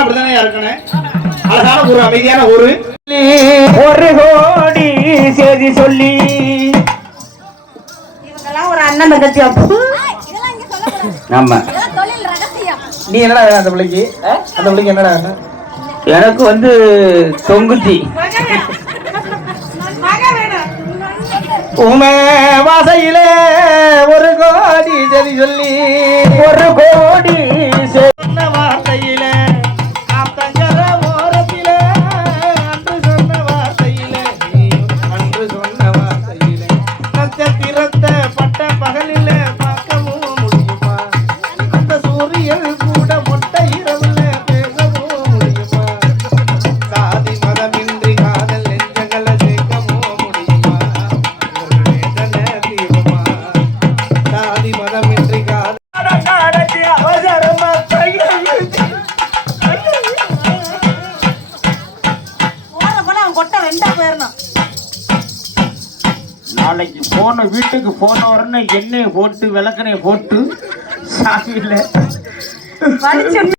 சேலம்னா அப்படிதானே இருக்கணும்? அழகான ஊரு அமைதியான ஊரு ஒரு கோடி செய்தி சொல்லி. இவங்கெல்லாம் ஒரு அண்ணன் தங்கச்சி அப்போ இதெல்லாம் இங்க சொல்லக்கூடாது ஆமா இதெல்லாம் தொழில் ரகசியம். நீ என்னடா வேணும் அந்த பிள்ளைக்கு? ஆ? அந்த பிள்ளைக்கு என்னடா வேணும்? எனக்கு வந்து தொங்குச்சி உமே வாசையிலே ஒரு கோடி சரி சொல்லி. ஒரு கோடி நாளைக்கு போன வீட்டுக்கு போன உடனே எண்ணெயை போட்டு விளக்கணையை போட்டு சாமியில் Vai te